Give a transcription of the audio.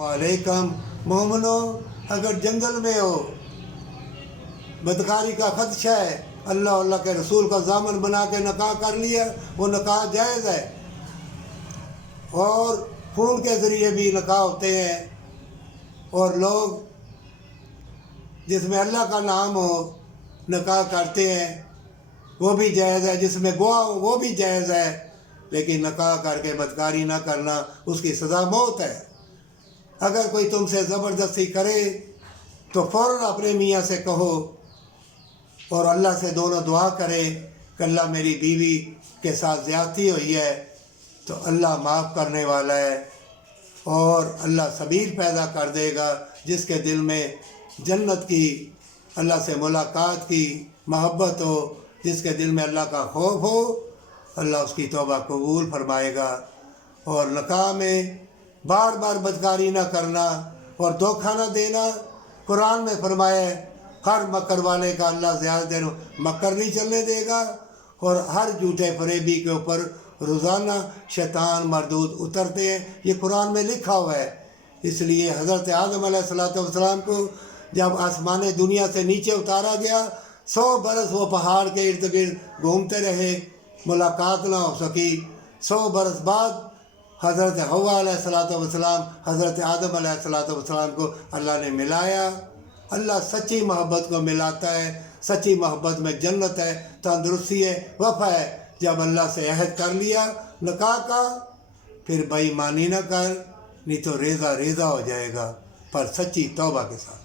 वालेकुम मोमनो, अगर जंगल में हो, बदकारी का खदशा है, अल्लाह अल्लाह के रसूल का जामन बना के निकाह कर लिया, वो निकाह जायज़ है। और खून के ज़रिए भी निकाह होते हैं, और लोग जिसमें अल्लाह का नाम हो निकाह करते हैं, वो भी जायज़ है। जिसमें गवाह हो वो भी जायज़ है, लेकिन निकाह करके बदकारी ना करना, उसकी सज़ा मौत है। अगर कोई तुमसे ज़बरदस्ती करे तो फ़ौरन अपने मियाँ से कहो और अल्लाह से दोनों दुआ करें कि अल्लाह मेरी बीवी के साथ ज़्यादती हुई है तो अल्लाह माफ़ करने वाला है, और अल्लाह सबील पैदा कर देगा जिसके दिल में जन्नत की, अल्लाह से मुलाकात की मोहब्बत हो, जिसके दिल में अल्लाह का खौफ हो, अल्लाह उसकी तौबा कबूल फरमाएगा। और निकाह में बार बार बदकारी ना करना और धोखा ना देना। कुरान में फरमाया है, हर मकर वाले का अल्लाह ज़्यादा देर मकर नहीं चलने देगा, और हर झूठे फरेबी के ऊपर रोज़ाना शैतान मरदूद उतरते हैं। ये कुरान में लिखा हुआ है। इसलिए हज़रत आदम अलैहिस्सलाम को जब आसमान दुनिया से नीचे उतारा गया, 100 बरस वो पहाड़ के इर्द गिर्द घूमते रहे, मुलाकात ना हो सकी। 100 बरस बाद हज़रत हव्वा अलैहिस्सलाम हज़रत आदम अलैहिस्सलाम को अल्लाह ने मिलाया। अल्लाह सच्ची मोहब्बत को मिलाता है। सच्ची मोहब्बत में जन्नत है, तंदुरुस्ती है, वफ़ा है। जब अल्लाह से अहद कर लिया निकाह का, फिर बेईमानी न कर, नहीं तो रेज़ा रेज़ा हो जाएगा, पर सच्ची तौबा के साथ।